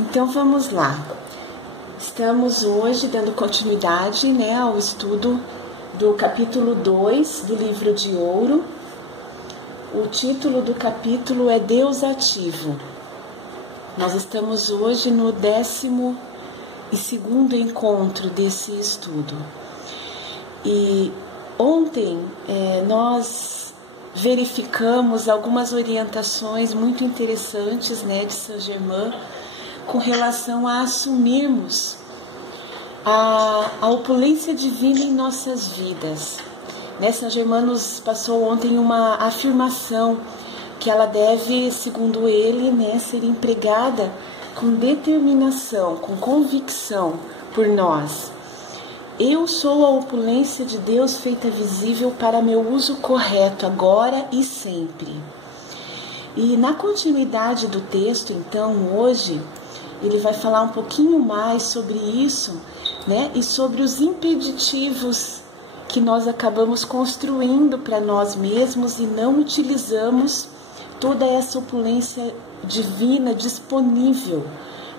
Então vamos lá. Estamos hoje dando continuidade, ao estudo do capítulo 2 do livro de Ouro. O título do capítulo é Deus Ativo. Nós estamos hoje no 12º encontro desse estudo. E ontem nós verificamos algumas orientações muito interessantes de Saint-Germain com relação a assumirmos a opulência divina em nossas vidas. Saint-Germain nos passou ontem uma afirmação que ela deve, segundo ele, ser empregada com determinação, com convicção por nós. Eu sou a opulência de Deus feita visível para meu uso correto, agora e sempre. E na continuidade do texto, então, hoje, ele vai falar um pouquinho mais sobre isso, e sobre os impeditivos que nós acabamos construindo para nós mesmos e não utilizamos toda essa opulência divina disponível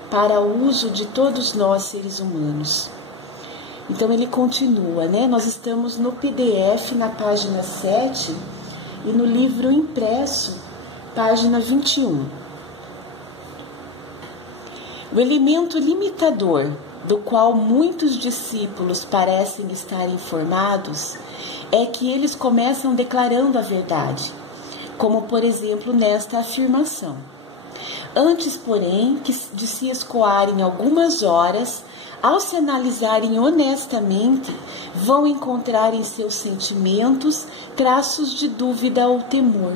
para o uso de todos nós seres humanos. Então ele continua, Nós estamos no PDF na página 7 e no livro impresso, página 21. O elemento limitador do qual muitos discípulos parecem estar informados é que eles começam declarando a verdade, como por exemplo nesta afirmação. Antes, porém, de se escoarem algumas horas, ao se analisarem honestamente, vão encontrar em seus sentimentos traços de dúvida ou temor.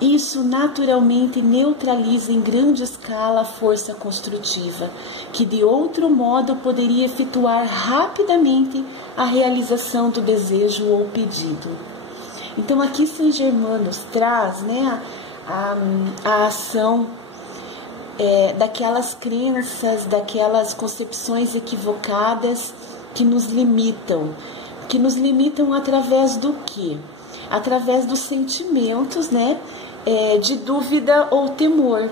Isso naturalmente neutraliza em grande escala a força construtiva, que de outro modo poderia efetuar rapidamente a realização do desejo ou pedido. Então aqui Saint-Germain nos traz a ação daquelas crenças, daquelas concepções equivocadas que nos limitam através do quê? Através dos sentimentos, de dúvida ou temor.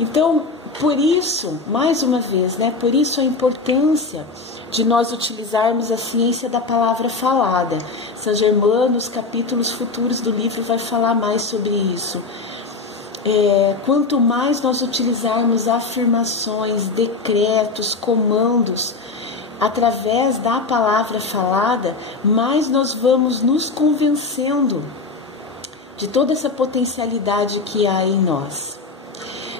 Então, por isso, mais uma vez, por isso a importância de nós utilizarmos a ciência da palavra falada. Saint-Germain, nos capítulos futuros do livro, vai falar mais sobre isso. Quanto mais nós utilizarmos afirmações, decretos, comandos, através da palavra falada, mais nós vamos nos convencendo de toda essa potencialidade que há em nós.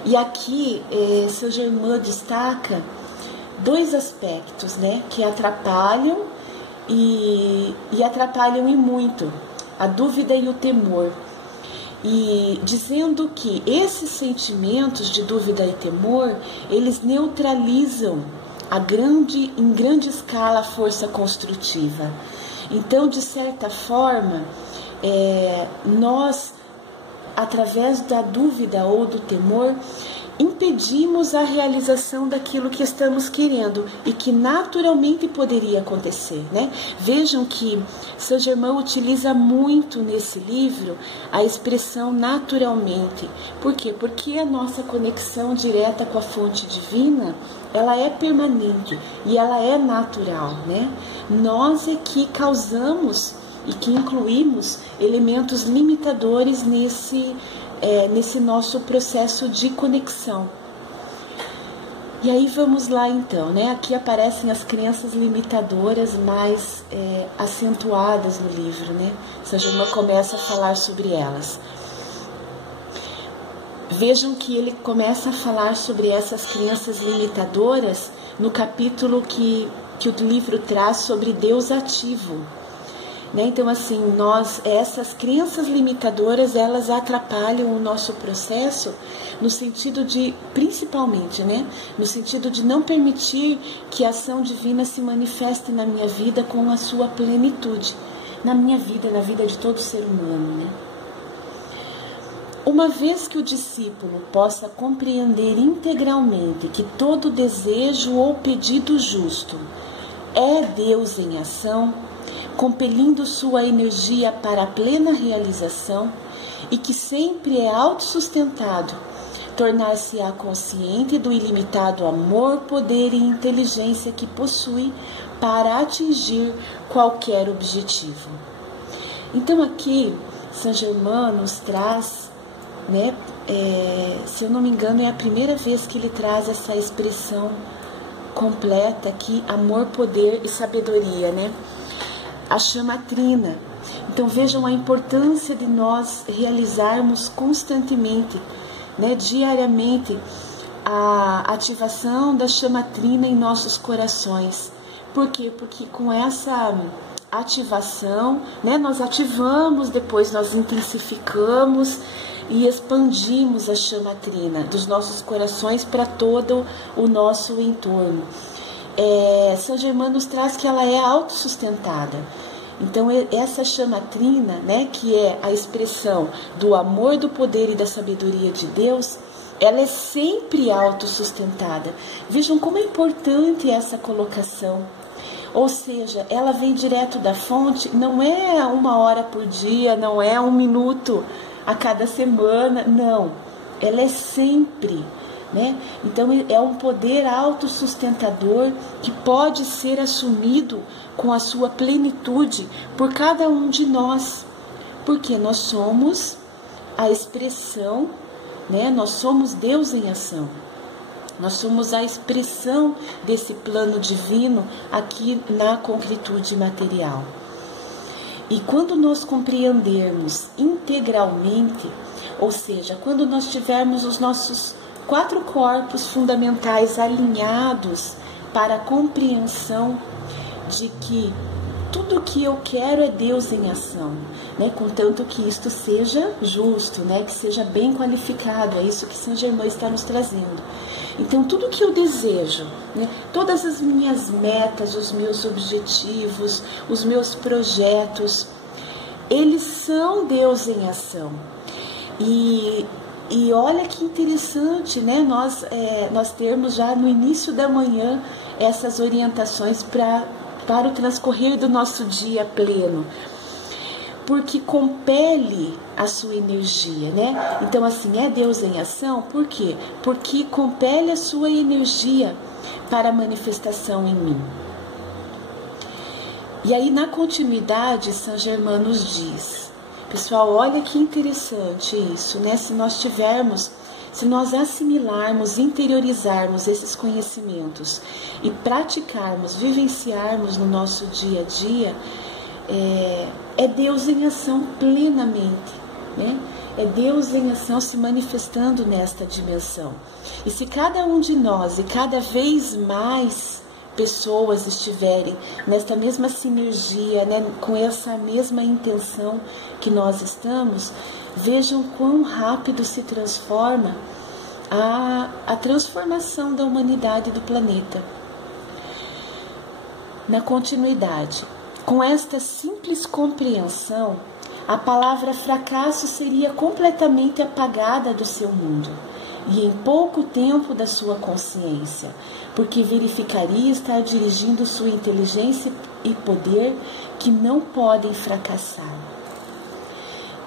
E aqui, Saint-Germain destaca dois aspectos, que atrapalham e atrapalham e muito, a dúvida e o temor. E dizendo que esses sentimentos de dúvida e temor, eles neutralizam em grande escala a força construtiva. Então, de certa forma, nós, através da dúvida ou do temor, impedimos a realização daquilo que estamos querendo e que naturalmente poderia acontecer, Vejam que Saint-Germain utiliza muito nesse livro a expressão naturalmente. Por quê? Porque a nossa conexão direta com a fonte divina, ela é permanente e ela é natural, Nós é que causamos e que incluímos elementos limitadores nesse nosso processo de conexão. E aí vamos lá então, Aqui aparecem as crenças limitadoras mais acentuadas no livro, Saint-Germain começa a falar sobre elas. Vejam que ele começa a falar sobre essas crenças limitadoras no capítulo que o livro traz sobre Deus ativo. Então, assim, essas crenças limitadoras, elas atrapalham o nosso processo no sentido de, principalmente, no sentido de não permitir que a ação divina se manifeste na minha vida com a sua plenitude, na minha vida, na vida de todo ser humano, Uma vez que o discípulo possa compreender integralmente que todo desejo ou pedido justo é Deus em ação, compelindo sua energia para a plena realização, e que sempre é autossustentado tornar-se-á consciente do ilimitado amor, poder e inteligência que possui para atingir qualquer objetivo. Então aqui, Saint Germain nos traz, né, se eu não me engano, é a primeira vez que ele traz essa expressão completa aqui, amor, poder e sabedoria, né? A chama trina. Então vejam a importância de nós realizarmos constantemente, né, diariamente, a ativação da chama trina em nossos corações. Por quê? Porque com essa ativação, né, nós ativamos, depois nós intensificamos e expandimos a chama trina dos nossos corações para todo o nosso entorno. Saint Germain nos traz que ela é autossustentada. Então essa chama trina, né, que é a expressão do amor, do poder e da sabedoria de Deus, ela é sempre autossustentada. Vejam como é importante essa colocação. Ou seja, ela vem direto da fonte, não é 1 hora por dia, não é 1 minuto a cada semana, não. Ela é sempre, né? Então é um poder autossustentador que pode ser assumido com a sua plenitude por cada um de nós, porque nós somos a expressão, né? Nós somos Deus em ação. Nós somos a expressão desse plano divino aqui na concretude material. E quando nós compreendermos integralmente, ou seja, quando nós tivermos os nossos 4 corpos fundamentais alinhados para a compreensão de que tudo que eu quero é Deus em ação, né? Contanto que isto seja justo, né? Que seja bem qualificado, é isso que Saint Germain está nos trazendo. Então, tudo que eu desejo, né? Todas as minhas metas, os meus objetivos, os meus projetos, eles são Deus em ação. E olha que interessante, né? Nós termos já no início da manhã essas orientações para o transcorrer do nosso dia pleno, porque compele a sua energia, né? Então, assim, é Deus em ação, por quê? Porque compele a sua energia para a manifestação em mim. E aí, na continuidade, Saint Germain nos diz, pessoal, olha que interessante isso, né? Se nós assimilarmos, interiorizarmos esses conhecimentos e praticarmos, vivenciarmos no nosso dia a dia, é Deus em ação plenamente, né? É Deus em ação se manifestando nesta dimensão. E se cada um de nós e cada vez mais pessoas estiverem nesta mesma sinergia, né, com essa mesma intenção que nós estamos, vejam quão rápido se transforma a transformação da humanidade e do planeta. Na continuidade, com esta simples compreensão, a palavra fracasso seria completamente apagada do seu mundo e em pouco tempo da sua consciência, porque verificaria estar dirigindo sua inteligência e poder que não podem fracassar.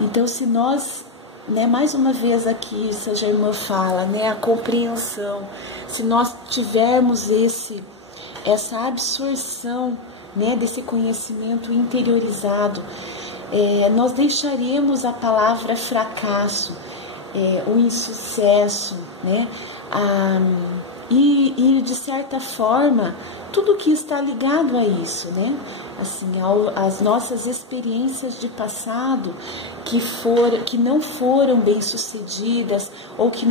Então, se nós, né, mais uma vez aqui, Saint Germain fala, né, a compreensão, se nós tivermos essa absorção, né, desse conhecimento interiorizado, nós deixaremos a palavra fracasso, o insucesso, né, e de certa forma tudo que está ligado a isso, né, assim, as nossas experiências de passado que não foram bem sucedidas ou que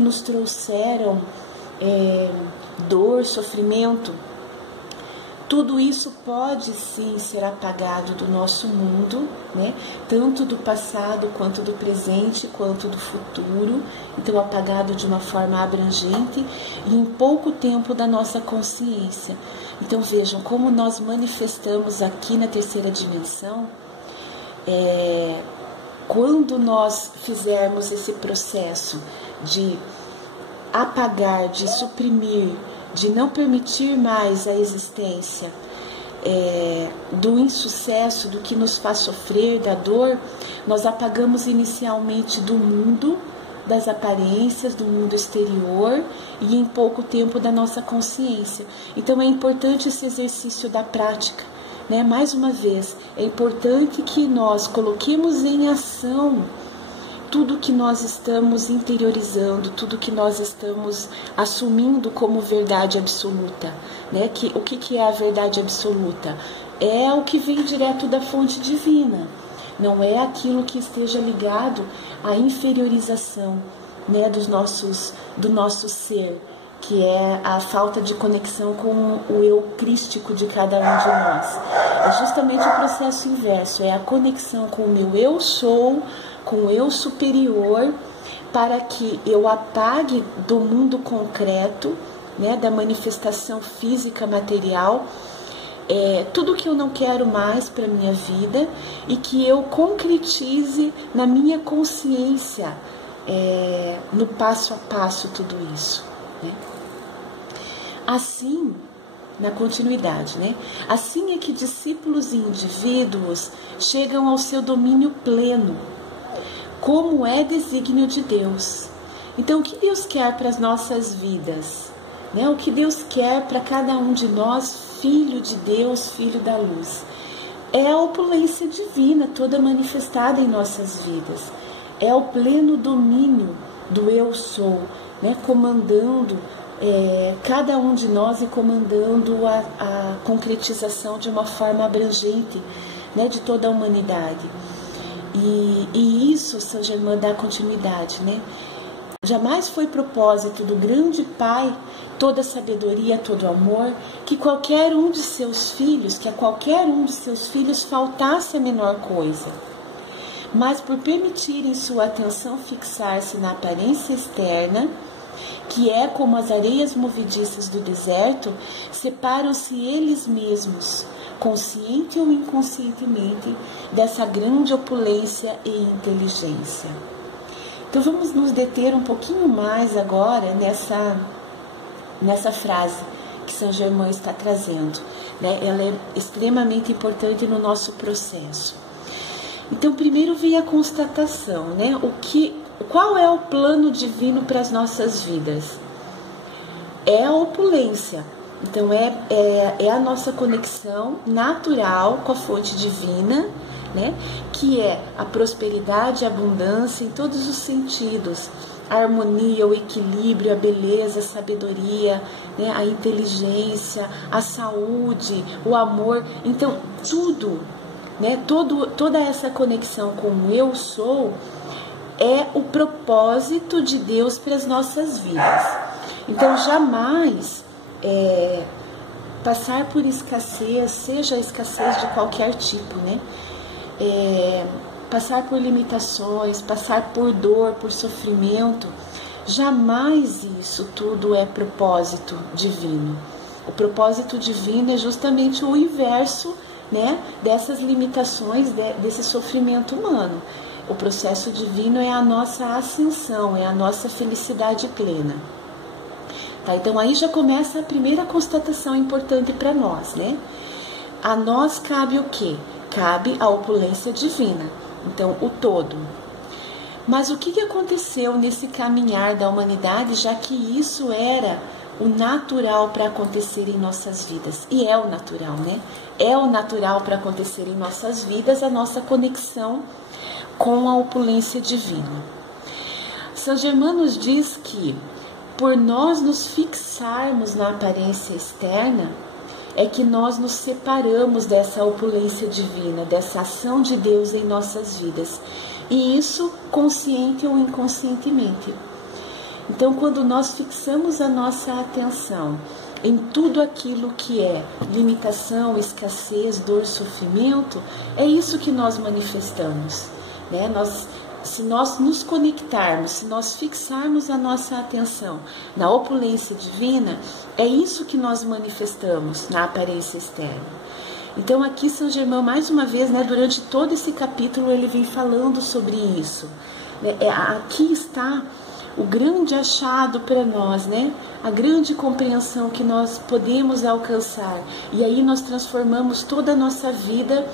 nos trouxeram dor, sofrimento. Tudo isso pode sim ser apagado do nosso mundo, né? Tanto do passado, quanto do presente, quanto do futuro. Então, apagado de uma forma abrangente e em pouco tempo da nossa consciência. Então, vejam como nós manifestamos aqui na terceira dimensão. Quando nós fizermos esse processo de apagar, de suprimir, de não permitir mais a existência do insucesso, do que nos faz sofrer, da dor, nós apagamos inicialmente do mundo, das aparências do mundo exterior e em pouco tempo da nossa consciência. Então é importante esse exercício da prática, né? Mais uma vez, é importante que nós coloquemos em ação tudo que nós estamos interiorizando, tudo que nós estamos assumindo como verdade absoluta, né? O que é a verdade absoluta? É o que vem direto da fonte divina, não é aquilo que esteja ligado à inferiorização, né, do nosso ser, que é a falta de conexão com o eu crístico de cada um de nós. É justamente o processo inverso, é a conexão com o meu eu sou, com o eu superior, para que eu apague do mundo concreto, né, da manifestação física material, tudo que eu não quero mais para a minha vida e que eu concretize na minha consciência, no passo a passo tudo isso, né? Assim, na continuidade, né? Assim é que discípulos e indivíduos chegam ao seu domínio pleno, como é desígnio de Deus. Então, o que Deus quer para as nossas vidas? Né? O que Deus quer para cada um de nós, filho de Deus, filho da luz? É a opulência divina toda manifestada em nossas vidas. É o pleno domínio do eu sou, né? Comandando cada um de nós e comandando a concretização de uma forma abrangente, né? De toda a humanidade. E isso, São Germain dá continuidade, né? Jamais foi propósito do grande Pai, toda sabedoria, todo amor, que qualquer um de seus filhos, que a qualquer um de seus filhos faltasse a menor coisa. Mas por permitirem sua atenção fixar-se na aparência externa, que é como as areias movediças do deserto, separam-se eles mesmos, consciente ou inconscientemente, dessa grande opulência e inteligência. Então vamos nos deter um pouquinho mais agora nessa frase que São Germain está trazendo, né? Ela é extremamente importante no nosso processo. Então primeiro vem a constatação, né? Qual é o plano divino para as nossas vidas? É a opulência. Então é a nossa conexão natural com a fonte divina, né? Que é a prosperidade, a abundância em todos os sentidos, a harmonia, o equilíbrio, a beleza, a sabedoria, né? A inteligência, a saúde, o amor. Então tudo, né? Toda essa conexão com o eu sou é o propósito de Deus para as nossas vidas. Então jamais passar por escassez, seja a escassez de qualquer tipo, né? Passar por limitações, passar por dor, por sofrimento, jamais isso tudo é propósito divino. O propósito divino é justamente o inverso, né, dessas limitações, desse sofrimento humano. O processo divino é a nossa ascensão, é a nossa felicidade plena. Tá, então aí já começa a primeira constatação importante para nós, né? A nós cabe o quê? Cabe a opulência divina, então o todo. Mas o que aconteceu nesse caminhar da humanidade, já que isso era o natural para acontecer em nossas vidas? E é o natural, né? É o natural para acontecer em nossas vidas a nossa conexão com a opulência divina. São Germain nos diz que, por nós nos fixarmos na aparência externa, é que nós nos separamos dessa opulência divina, dessa ação de Deus em nossas vidas. E isso consciente ou inconscientemente. Então, quando nós fixamos a nossa atenção em tudo aquilo que é limitação, escassez, dor, sofrimento, é isso que nós manifestamos, né? Se nós nos conectarmos, se nós fixarmos a nossa atenção na opulência divina, é isso que nós manifestamos na aparência externa. Então aqui São Germain, mais uma vez, né, durante todo esse capítulo, ele vem falando sobre isso. Aqui está o grande achado para nós, né? A grande compreensão que nós podemos alcançar. E aí nós transformamos toda a nossa vida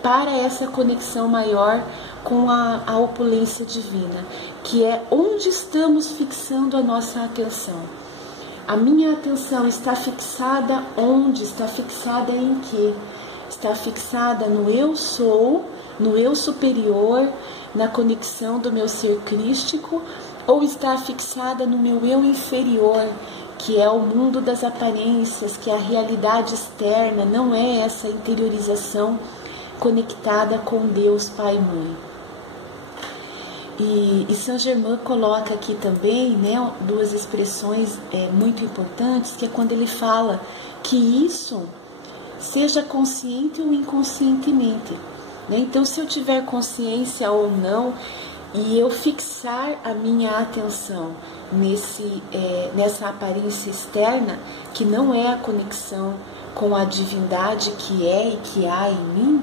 para essa conexão maior com a opulência divina. que é onde estamos fixando a nossa atenção. A minha atenção está fixada onde? Está fixada em quê? Está fixada no eu sou, no eu superior, na conexão do meu ser crístico, ou está fixada no meu eu inferior, que é o mundo das aparências, que é a realidade externa, não é essa interiorização conectada com Deus Pai e Mãe. E Saint Germain coloca aqui também, né, duas expressões muito importantes, que é quando ele fala que isso seja consciente ou inconscientemente, né? Então, se eu tiver consciência ou não, e eu fixar a minha atenção nessa aparência externa, que não é a conexão com a divindade que é e que há em mim,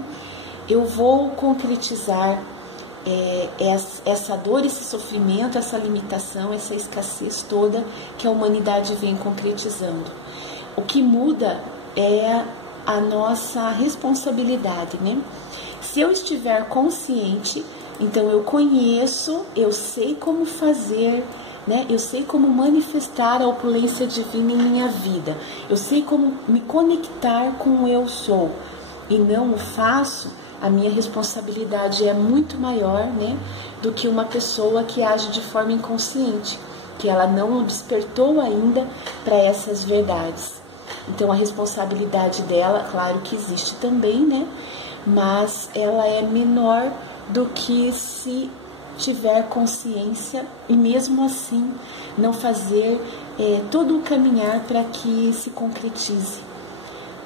eu vou concretizar essa dor, esse sofrimento, essa limitação, essa escassez toda que a humanidade vem concretizando. O que muda é a nossa responsabilidade, né? Se eu estiver consciente, então eu conheço, eu sei como fazer, né? Eu sei como manifestar a opulência divina em minha vida. Eu sei como me conectar com o eu sou e não o faço. A minha responsabilidade é muito maior, né, do que uma pessoa que age de forma inconsciente, que ela não despertou ainda para essas verdades. Então a responsabilidade dela, claro que existe também, né, mas ela é menor do que se tiver consciência e mesmo assim não fazer todo o caminhar para que se concretize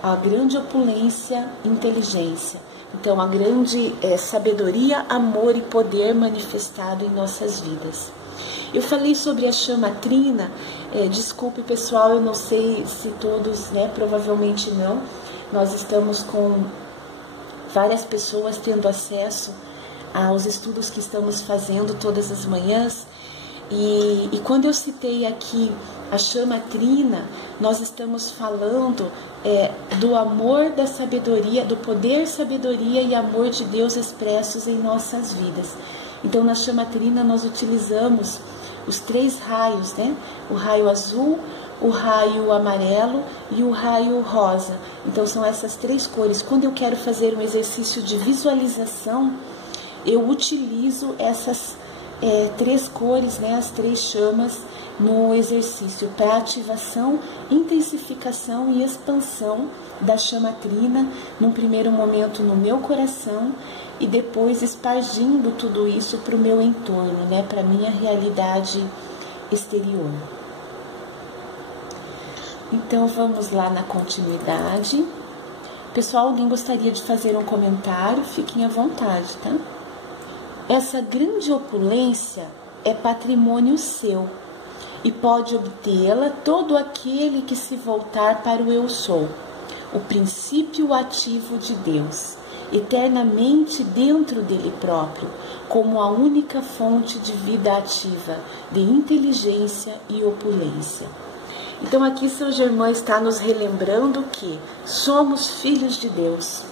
a grande opulência, inteligência. Então, a grande sabedoria, amor e poder manifestado em nossas vidas. Eu falei sobre a chama trina, desculpe pessoal, eu não sei se todos, né, provavelmente não. Nós estamos com várias pessoas tendo acesso aos estudos que estamos fazendo todas as manhãs. E quando eu citei aqui a chama trina, nós estamos falando do amor da sabedoria, do poder, sabedoria e amor de Deus expressos em nossas vidas. Então, na chama trina, nós utilizamos os 3 raios, né? O raio azul, o raio amarelo e o raio rosa. Então, são essas 3 cores. Quando eu quero fazer um exercício de visualização, eu utilizo essas 3 cores, né, as 3 chamas no exercício para ativação, intensificação e expansão da chama trina, num primeiro momento no meu coração e depois espargindo tudo isso para o meu entorno, né, para a minha realidade exterior. Então vamos lá na continuidade. Pessoal, alguém gostaria de fazer um comentário? Fiquem à vontade, tá? Essa grande opulência é patrimônio seu e pode obtê-la todo aquele que se voltar para o eu sou, o princípio ativo de Deus, eternamente dentro dele próprio, como a única fonte de vida ativa, de inteligência e opulência. Então aqui Saint Germain está nos relembrando que somos filhos de Deus.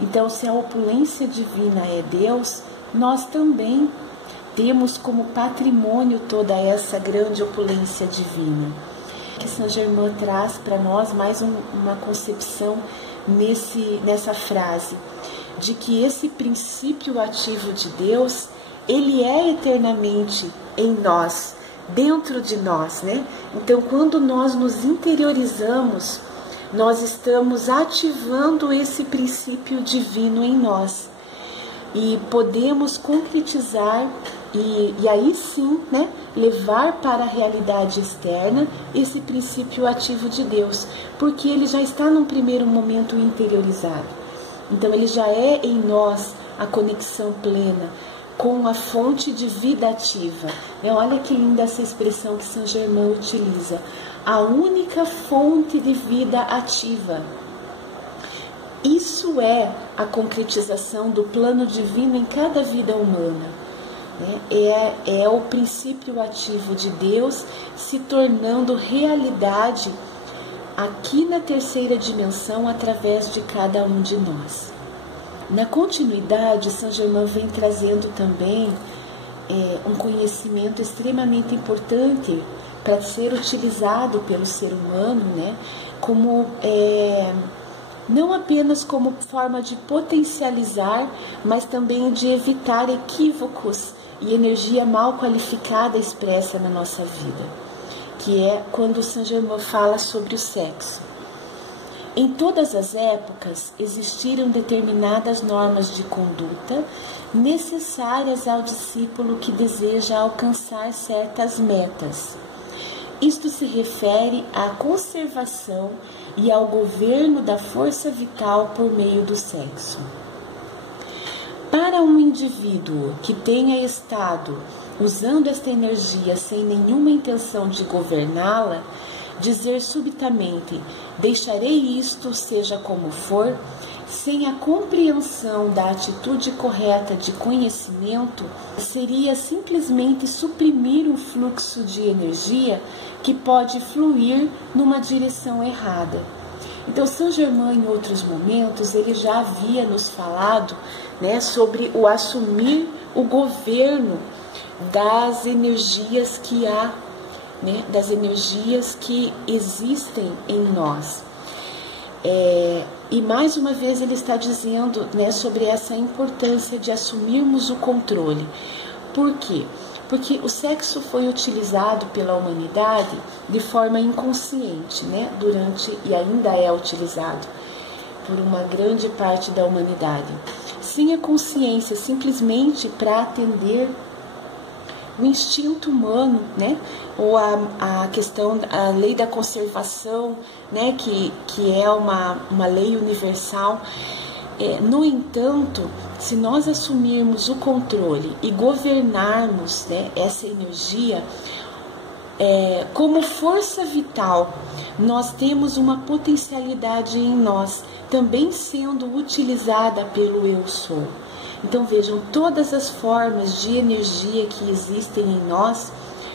Então, se a opulência divina é Deus, nós também temos como patrimônio toda essa grande opulência divina. Que Saint Germain traz para nós mais uma concepção nessa frase, de que esse princípio ativo de Deus, ele é eternamente em nós, dentro de nós, né? Então, quando nós nos interiorizamos, nós estamos ativando esse princípio divino em nós. E podemos concretizar e aí sim, né, levar para a realidade externa esse princípio ativo de Deus, porque ele já está num primeiro momento interiorizado. Então ele já é em nós a conexão plena com a fonte de vida ativa. Olha que linda essa expressão que Saint Germain utiliza. A única fonte de vida ativa. Isso é a concretização do plano divino em cada vida humana. É o princípio ativo de Deus se tornando realidade aqui na terceira dimensão através de cada um de nós. Na continuidade, Saint Germain vem trazendo também um conhecimento extremamente importante para ser utilizado pelo ser humano, né, como não apenas como forma de potencializar, mas também de evitar equívocos e energia mal qualificada expressa na nossa vida, que é quando Saint Germain fala sobre o sexo. Em todas as épocas existiram determinadas normas de conduta necessárias ao discípulo que deseja alcançar certas metas. Isto se refere à conservação e ao governo da força vital por meio do sexo. Para um indivíduo que tenha estado usando esta energia sem nenhuma intenção de governá-la, dizer subitamente, deixarei isto, seja como for, sem a compreensão da atitude correta de conhecimento, seria simplesmente suprimir um fluxo de energia que pode fluir numa direção errada. Então, Saint Germain, em outros momentos, ele já havia nos falado, né, sobre o assumir o governo das energias que há, né, das energias que existem em nós. E mais uma vez ele está dizendo, né, sobre essa importância de assumirmos o controle. Por quê? Porque o sexo foi utilizado pela humanidade de forma inconsciente, né, e ainda é utilizado por uma grande parte da humanidade, sem a consciência, simplesmente para atender o instinto humano, né? Ou a questão, a lei da conservação, né? Que é uma lei universal. No entanto, se nós assumirmos o controle e governarmos, né, essa energia, como força vital, nós temos uma potencialidade em nós, também sendo utilizada pelo Eu Sou. Então vejam, todas as formas de energia que existem em nós,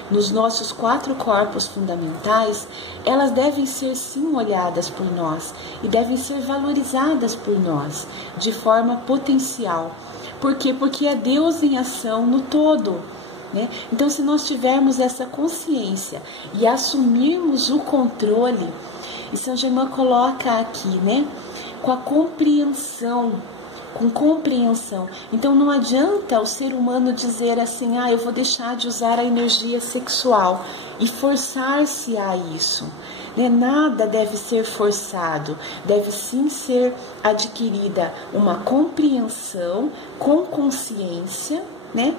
nos nossos 4 corpos fundamentais, elas devem ser sim olhadas por nós e devem ser valorizadas por nós de forma potencial. Por quê? Porque é Deus em ação no todo, né? Então, se nós tivermos essa consciência e assumirmos o controle, e Saint Germain coloca aqui, né, com compreensão. Então não adianta o ser humano dizer assim, eu vou deixar de usar a energia sexual e forçar-se a isso. Né? Nada deve ser forçado, deve sim ser adquirida uma compreensão com consciência, né?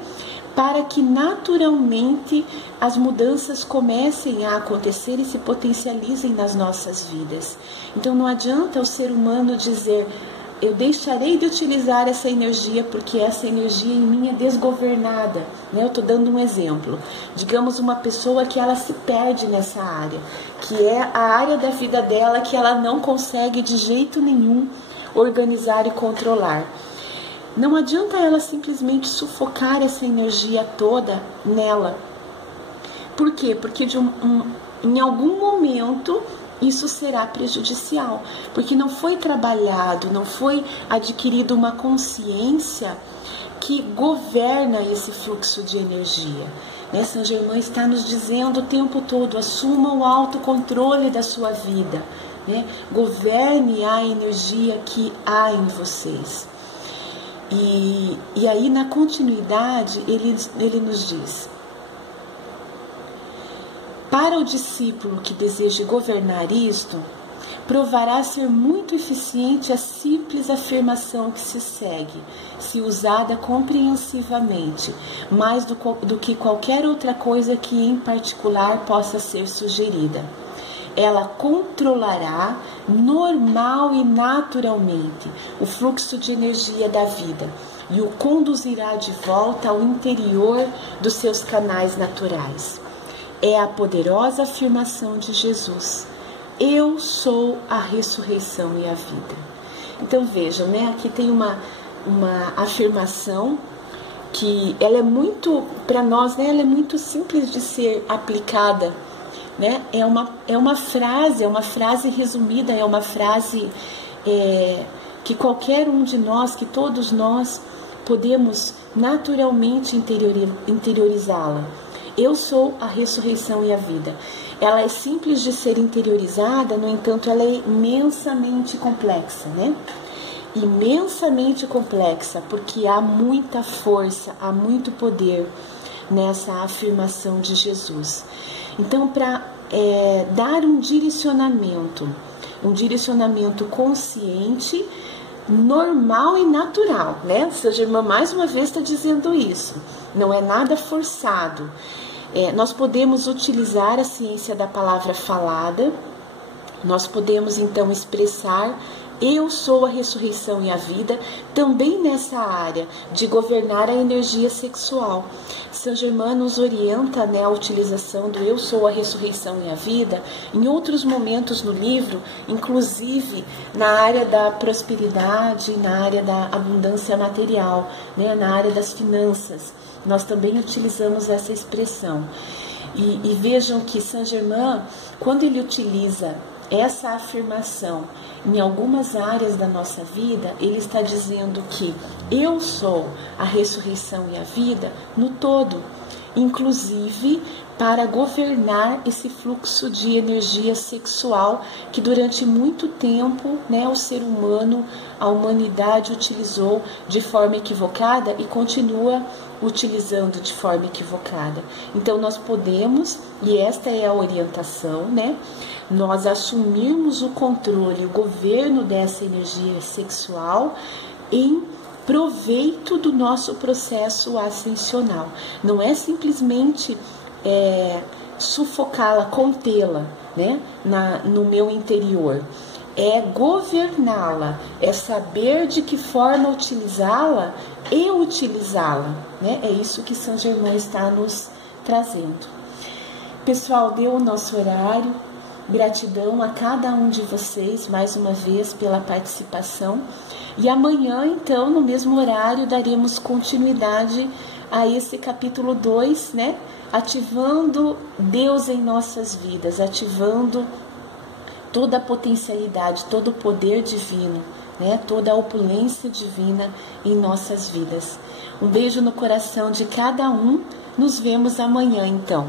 Para que naturalmente as mudanças comecem a acontecer e se potencializem nas nossas vidas. Então não adianta o ser humano dizer, eu deixarei de utilizar essa energia porque essa energia em mim é desgovernada. Né? Eu estou dando um exemplo. Digamos uma pessoa que ela se perde nessa área, que é a área da vida dela que ela não consegue de jeito nenhum organizar e controlar. Não adianta ela simplesmente sufocar essa energia toda nela. Por quê? Porque em algum momento isso será prejudicial, porque não foi trabalhado, não foi adquirido uma consciência que governa esse fluxo de energia. Né? Saint Germain está nos dizendo o tempo todo, assuma o autocontrole da sua vida, né? Governe a energia que há em vocês. E aí na continuidade ele nos diz: para o discípulo que deseja governar isto, provará ser muito eficiente a simples afirmação que se segue, se usada compreensivamente, mais do que qualquer outra coisa que em particular possa ser sugerida. Ela controlará normal e naturalmente o fluxo de energia da vida e o conduzirá de volta ao interior dos seus canais naturais. É a poderosa afirmação de Jesus: eu sou a ressurreição e a vida. Então vejam, né? Aqui tem uma afirmação que ela é muito, para nós, né? Ela é muito simples de ser aplicada, né? É uma frase resumida, é uma frase que qualquer um de nós, que todos nós podemos naturalmente interiorizá-la. Eu sou a ressurreição e a vida. Ela é simples de ser interiorizada, no entanto, ela é imensamente complexa, né? Imensamente complexa, porque há muita força, há muito poder nessa afirmação de Jesus. Então, para dar um direcionamento consciente, normal e natural, né? Sua irmã mais uma vez está dizendo isso. Não é nada forçado. Nós podemos utilizar a ciência da palavra falada. Nós podemos então expressar: eu sou a ressurreição e a vida, também nessa área de governar a energia sexual. São Germain nos orienta, né, a utilização do eu sou a ressurreição e a vida em outros momentos no livro, inclusive na área da prosperidade, na área da abundância material, né, na área das finanças. Nós também utilizamos essa expressão. E vejam que Saint Germain, quando ele utiliza essa afirmação em algumas áreas da nossa vida, ele está dizendo que eu sou a ressurreição e a vida no todo, inclusive para governar esse fluxo de energia sexual que durante muito tempo, né, o ser humano, a humanidade utilizou de forma equivocada e continua utilizando de forma equivocada. Então nós podemos, e esta é a orientação, né, nós assumirmos o controle, o governo dessa energia sexual em proveito do nosso processo ascensional. Não é simplesmente sufocá-la, contê-la, né, no meu interior. É governá-la, é saber de que forma utilizá-la e utilizá-la, né? É isso que Saint Germain está nos trazendo. Pessoal, deu o nosso horário. Gratidão a cada um de vocês, mais uma vez, pela participação. E amanhã, então, no mesmo horário, daremos continuidade a esse capítulo 2, né? Ativando Deus em nossas vidas, ativando toda a potencialidade, todo o poder divino, né? Toda a opulência divina em nossas vidas. Um beijo no coração de cada um. Nos vemos amanhã, então.